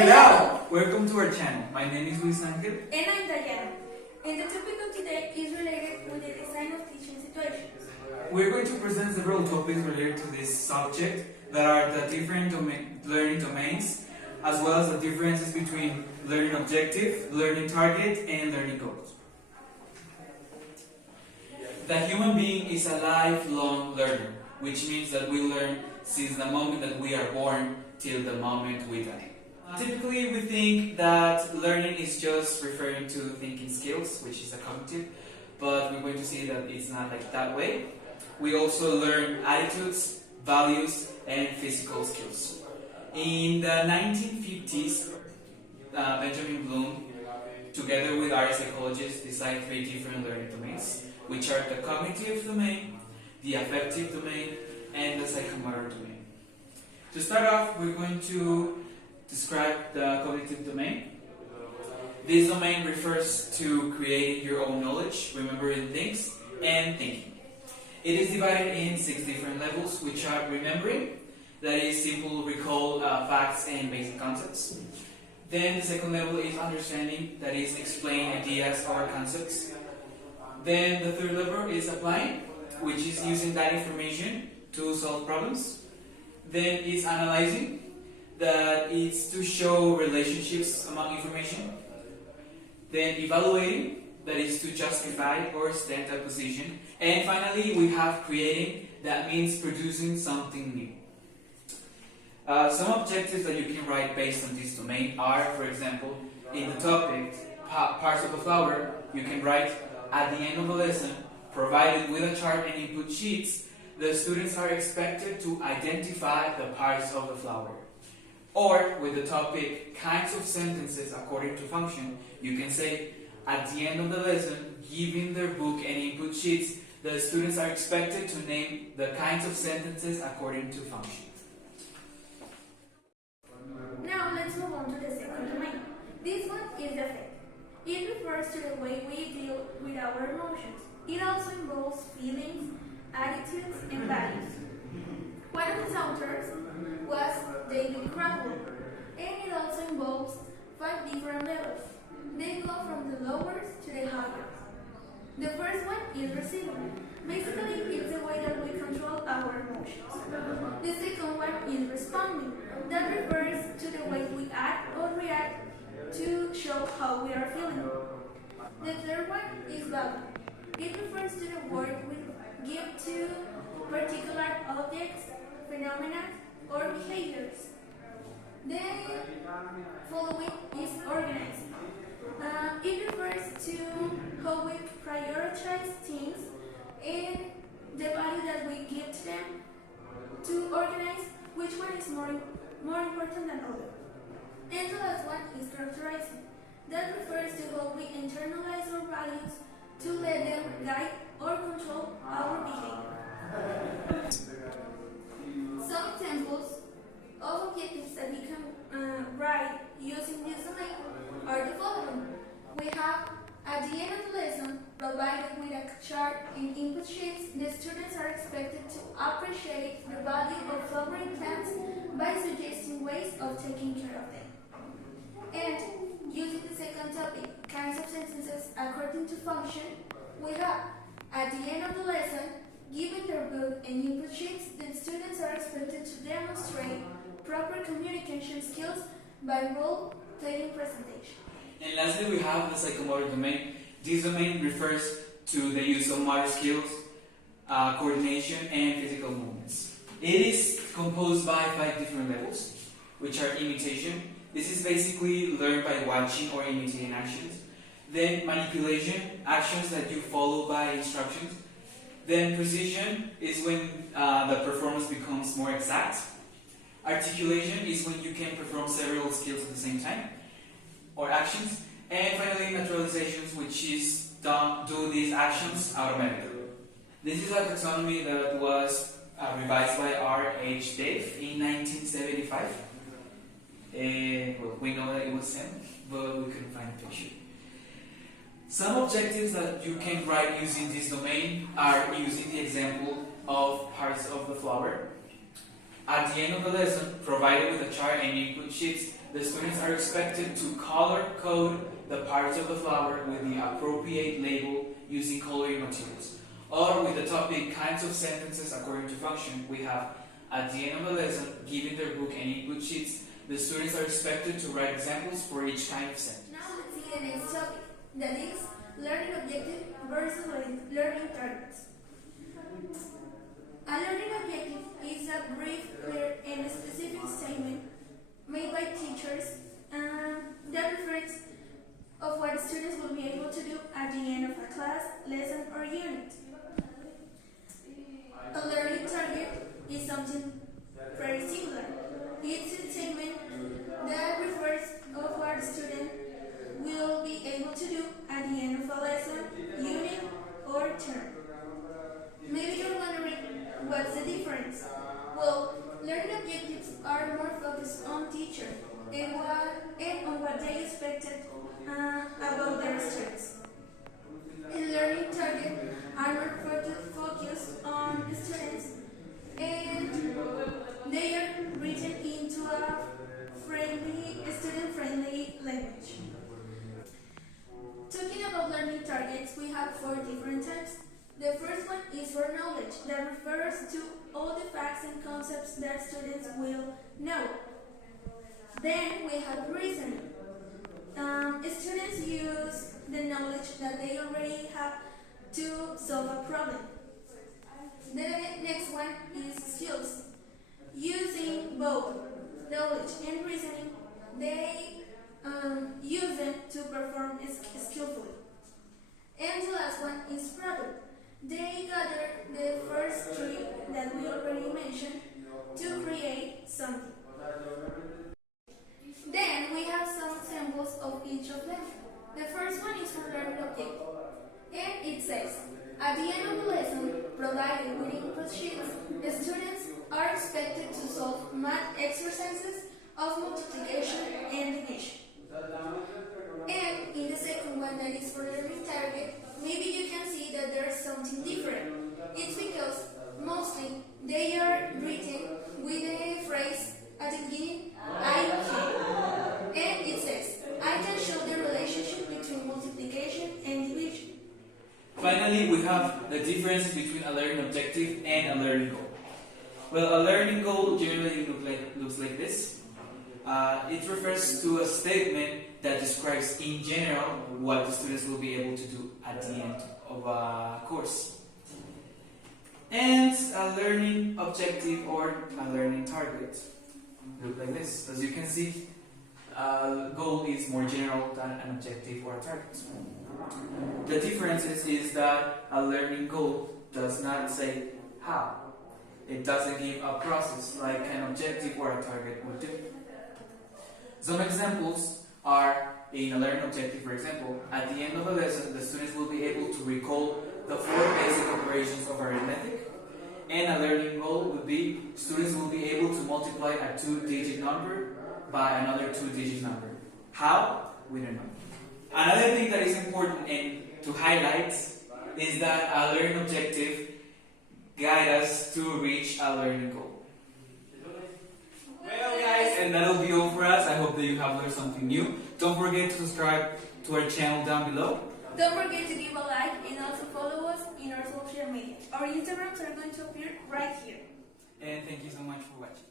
Hello! Welcome to our channel. My name is Luis Angel. And I'm Diana. And the topic of today is related with the design of teaching situations. We're going to present several topics related to this subject that are the different learning domains, as well as the differences between learning objective, learning target, and learning goals. The human being is a lifelong learner, which means that we learn since the moment that we are born till the moment we die. Typically, we think that learning is just referring to thinking skills, which is a cognitive, but we're going to see that it's not like that way. We also learn attitudes, values, and physical skills. In the 1950s, Benjamin Bloom, together with our psychologists, decided 3 different learning domains, which are the cognitive domain, the affective domain, and the psychomotor domain. To start off, we're going to describe the cognitive domain. This domain refers to creating your own knowledge, remembering things, and thinking. It is divided in 6 different levels, which are remembering, that is simple recall facts and basic concepts. Then the second level is understanding, that is explain ideas or concepts. Then the third level is applying, which is using that information to solve problems. Then is analyzing, that is to show relationships among information. Then evaluating, that is to justify or state a position. And finally, we have creating, that means producing something new. Some objectives that you can write based on this domain are, for example, in the topic, parts of a flower, you can write at the end of the lesson, provided with a chart and input sheets, the students are expected to identify the parts of the flower. Or, with the topic, kinds of sentences according to function, you can say, at the end of the lesson, given their book and input sheets, the students are expected to name the kinds of sentences according to function. Now let's move on to the second domain. This one is the affect. It refers to the way we deal with our emotions. It also involves feelings, attitudes, and values. One of its authors was David Crowell, and it also involves 5 different levels. They go from the lowest to the highest. The first one is receiving. Basically, it's the way that we control our emotions. The second one is responding. That refers to the way we act or react to show how we are feeling. The third one is value. It refers to the worth we give to particular objects, phenomena, or behaviors. Then, following is organizing. It refers to how we prioritize things and the value that we give to them to organize which one is more important than other. And the last one is characterizing. That refers to how we internalize our values to let them guide or control our behavior. Some examples of objectives that we can write using this domain are the following. We have, at the end of the lesson, provided with a chart and input sheets, the students are expected to appreciate the value of flowering plants by suggesting ways of taking care of them. And using the second topic, kinds of sentences according to function, we have, at the end of the lesson, given their book and input sheets, the students are expected to demonstrate proper communication skills by role-playing presentation. And lastly, we have the psychomotor domain. This domain refers to the use of motor skills, coordination, and physical movements. It is composed by 5 different levels, which are imitation. This is basically learned by watching or imitating actions. Then manipulation, actions that you follow by instructions. Then precision is when the performance becomes more exact. Articulation is when you can perform several skills at the same time, or actions. And finally, naturalizations, which is do these actions automatically. This is a taxonomy that was revised by R.H. Dave in 1975. Well, we know that it was him, but we couldn't find a picture. Some objectives that you can write using this domain are using the example of parts of the flower. At the end of the lesson, provided with a chart and input sheets, the students are expected to color code the parts of the flower with the appropriate label using coloring materials. Or with the topic kinds of sentences according to function, we have at the end of the lesson, given their book and input sheets, the students are expected to write examples for each kind of sentence. Now let's see the next topic, that is learning objective versus learning targets. A learning objective is a brief, clear, and specific statement made by teachers that refers of what students will be able to do at the end of a class, lesson, or unit. A learning target is something very similar. It's a statement that refers of what the student will be able to do at the end of a lesson, unit, or term. Maybe you're wondering, what's the difference? Well, learning objectives are more focused on teacher and on what they expected about their students. And learning targets are more focused on the students, and they are written into a student-friendly language. Talking about learning targets, we have 4 different types. The first one is for knowledge, that refers to all the facts and concepts that students will know. Then we have reasoning. Students use the knowledge that they already have to solve a problem. The next one is skills. Using both knowledge and reasoning, they use them to perform skillfully. And the last one is product. They gather the first 3 that we already mentioned to create something. Then we have some examples of each of them. The first one is for learning objective, and it says, at the end of the lesson, provided with input sheets, the students are expected to solve math exercises of multiplication and division. And in the second one, that is for learning target, maybe you can see that there is something different. It's because mostly they are written with a phrase at the beginning, I can. And it says, I can show the relationship between multiplication and division. Finally, we have the difference between a learning objective and a learning goal. Well, a learning goal generally looks like this. It refers to a statement that describes in general what the students will be able to do at the end of a course. And a learning objective or a learning target look like this. As you can see, a goal is more general than an objective or a target. The difference is that a learning goal does not say how. It doesn't give a process like an objective or a target would do. Some examples are in a learning objective, for example, at the end of a lesson, the students will be able to recall the 4 basic operations of arithmetic. And a learning goal would be students will be able to multiply a 2-digit number by another 2-digit number. How? We don't know. Another thing that is important and to highlight is that a learning objective guides us to reach a learning goal. Well guys, and that'll be all for us. I hope that you have learned something new. Don't forget to subscribe to our channel down below. Don't forget to give a like and also follow us in our social media. Our Instagrams are going to appear right here. And thank you so much for watching.